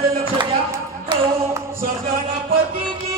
कडे लक्ष द्या सरकारला पती